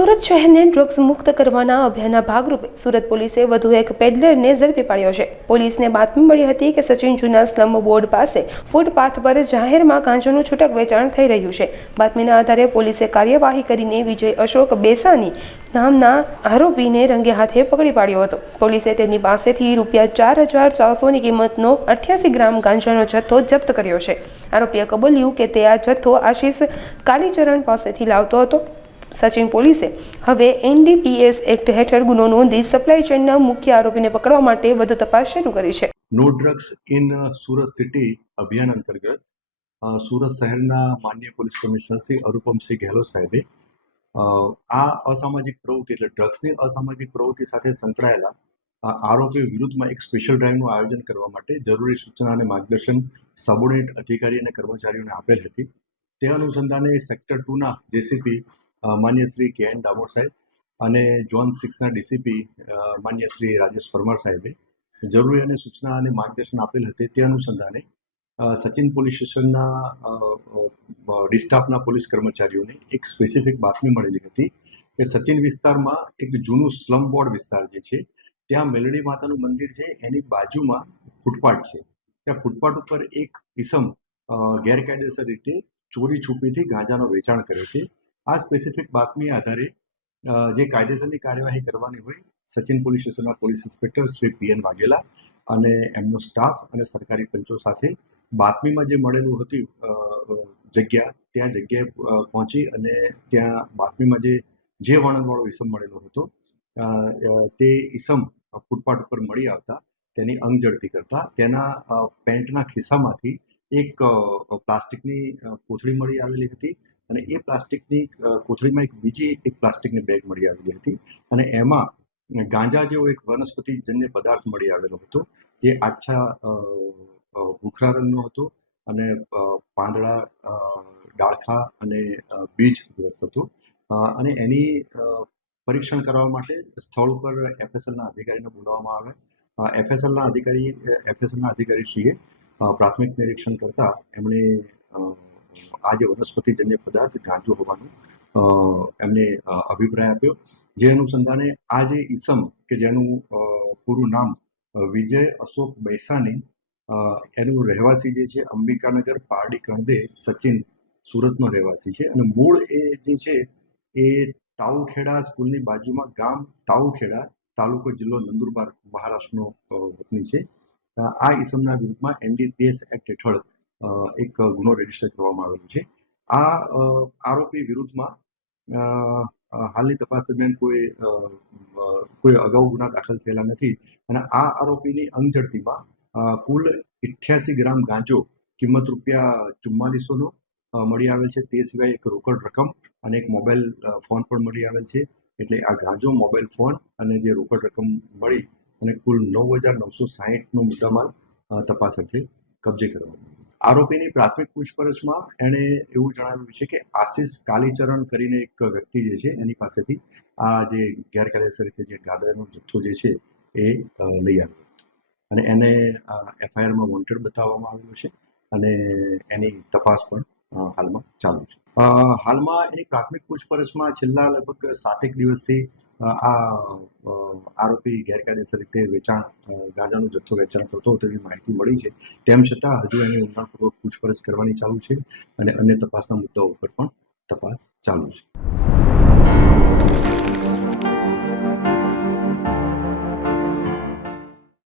સુરત શહેરને ડ્રગ્સ મુક્ત કરવાના અભિયાનના ભાગરૂપે સુરત પોલીસે વધુ એક પેડલરને ઝડપી પાડ્યો છે. પોલીસને બાતમી મળી હતી કે સચિન જૂના સ્લમ બોર્ડ પાસે ફૂટપાથ પર જાહેરમાં ગાંજાનું છૂટક વેચાણ થઈ રહ્યું છે. બાતમીના આધારે પોલીસે કાર્યવાહી કરીને વિજય અશોક બેસાની નામના આરોપીને રંગે હાથે પકડી પાડ્યો હતો. પોલીસે તેની પાસેથી રૂપિયા ચાર હજાર ચારસોની કિંમતનો અઠ્યાસી ગ્રામ ગાંજાનો જથ્થો જપ્ત કર્યો છે. આરોપીએ કબૂલ્યું કે તે આ જથ્થો આશીષ કાલીચરણ પાસેથી લાવતો હતો. સચિન પોલીસે હવે એનડીપીએસ એક્ટ હેઠળ ગુનો નોંધી સપ્લાય ચેઇનના મુખ્ય આરોપીને પકડવા માટે વધુ તપાસ શરૂ કરી છે. No drugs in Surat city અભિયાન અંતર્ગત સુરત શહેરના માન્ય પોલીસ કમિશનર શ્રી અરુપમસિંહ ગેહલોત સાહેબે આ અસામાજિક પ્રવૃત્તિ એટલે ડ્રગ્સની અસામાજિક પ્રવૃત્તિ સાથે સંકળાયેલા આરોપી વિરુદ્ધમાં એક સ્પેશિયલ ડ્રાઈવનું આયોજન કરવા માટે જરૂરી સૂચના અને માર્ગદર્શન સબોર્ડિનેટ અધિકારી અને કર્મચારીઓને આપેલ હતી. તે અનુસંધાને સેક્ટર ટુના જેસીપી માન્ય શ્રી કે એન ડામોર સાહેબ અને ઝોન સિક્સના ડીસીપી માન્ય શ્રી રાજેશ પરમાર સાહેબે જરૂરી અને સૂચના અને માર્ગદર્શન આપેલ હતી તે અનુસંધાને સચિન પોલીસ સ્ટેશનના ડિસ્ટાફના પોલીસ કર્મચારીઓને એક સ્પેસિફિક બાતમી મળેલી હતી કે સચિન વિસ્તારમાં એક જૂનું સ્લમ બોર્ડ વિસ્તાર જે છે, ત્યાં મેલડી માતાનું મંદિર છે, એની બાજુમાં ફૂટપાથ છે. ત્યાં ફૂટપાથ ઉપર એક ઇસમ ગેરકાયદેસર રીતે ચોરી છુપીથી ગાંજાનો વેચાણ કરે છે. આ સ્પેસિફિક બાતમી આધારે જે કાયદેસરની કાર્યવાહી કરવાની હોય, સચિન પોલીસ સ્ટેશનના police inspector Shri P N Vaghela અને એમનો સ્ટાફ અને સરકારી પંચો સાથે બાતમીમાં જે મળેલું હતું જગ્યા, ત્યાં જગ્યાએ પહોંચી અને ત્યાં બાતમીમાં જે જે વર્ણનવાળો ઈસમ મળેલો હતો તે ઈસમ ફૂટપાથ ઉપર મળી આવતા, તેની અંગ ઝડપી કરતા, તેના પેન્ટના ખિસ્સામાંથી એક પ્લાસ્ટિકની કોથળી મળી આવેલી હતી અને એ પ્લાસ્ટિકની કોથળીમાં એક બીજી એક પ્લાસ્ટિકની બેગ મળી આવેલી હતી. અને એમાં ગાંજા જેવો એક વનસ્પતિજન્ય પદાર્થ મળી આવેલો હતો, જે આછા ભૂખરા રંગનો હતો અને પાંદડા ડાળખા અને બીજ ગ્રસ્ત હતો. અને એની પરીક્ષણ કરવા માટે સ્થળ ઉપર એફએસએલના અધિકારીને બોલાવવામાં આવે એફએસએલના અધિકારી એફએસએલના અધિકારીશ્રીએ પ્રાથમિક નિરીક્ષણ કરતા એમણે આ વનસ્પતિજન્ય પદાર્થ ગાંજો હોવાનો એમને અભિપ્રાય આપ્યો. જે અનુસંધાને આ ઈસમ, કે જેનું પૂરું નામ વિજય અશોક બૈસાની એનું રહેવાસી જે છે અંબિકાનગર પારડી કણદે સચિન સુરતનો રહેવાસી છે. અને મૂળ એ જે છે એ તાઉખેડા સ્કૂલની બાજુમાં ગામ તાઉખેડા તાલુકો જિલ્લો નંદુરબાર, મહારાષ્ટ્રનો વતની છે. આ ઈસમના વિરુદ્ધમાં એનડીપીએસ એક્ટ હેઠળ એક ગુનો રજિસ્ટર કરવામાં આવેલો છે. આ આરોપી વિરુદ્ધમાં હાલની તપાસ દરમિયાન કોઈ કોઈ અગાઉ ગુના દાખલ થયેલા નથી અને આ આરોપીની અંગઝડતીમાં કુલ ઇઠ્યાસી ગ્રામ ગાંજો કિંમત રૂપિયા ચુમ્માલીસોનો મળી આવેલ છે. તે સિવાય એક રોકડ રકમ અને એક મોબાઈલ ફોન પણ મળી આવેલ છે. એટલે આ ગાંજો, મોબાઈલ, ફોન અને જે રોકડ રકમ મળી અને કુલ નવ હજાર નવસો સાહીઠનો મુદ્દામાલ તપાસ અર્થે કબજે કરવામાં. આરોપીની પ્રાથમિક પૂછપરછમાં એણે એવું જણાવ્યું છે કે આશિષ કાલીચરણ કરીને એક વ્યક્તિ જે છે, એની પાસેથી આ જે ગેરકાયદેસર રીતે જે ગાંજાનો જથ્થો જે છે, એ લઈ આવ્યો અને એને એફઆઈઆરમાં વોન્ટેડ બતાવવામાં આવ્યું છે અને એની તપાસ પણ હાલમાં ચાલુ છે. હાલમાં એની પ્રાથમિક પૂછપરછમાં છેલ્લા લગભગ સાતેક દિવસથી આ આરોપી ગેરકાયદેસર રીતે વેચાણ ગાંજાનો જથ્થો વેચાણ કરતો હતો એવી માહિતી મળી છે. તેમ છતાં હજુ એની ઊંડાણપૂર્વક પૂછપરછ કરવાની ચાલુ છે અને અન્ય તપાસના મુદ્દાઓ ઉપર પણ તપાસ ચાલુ છે.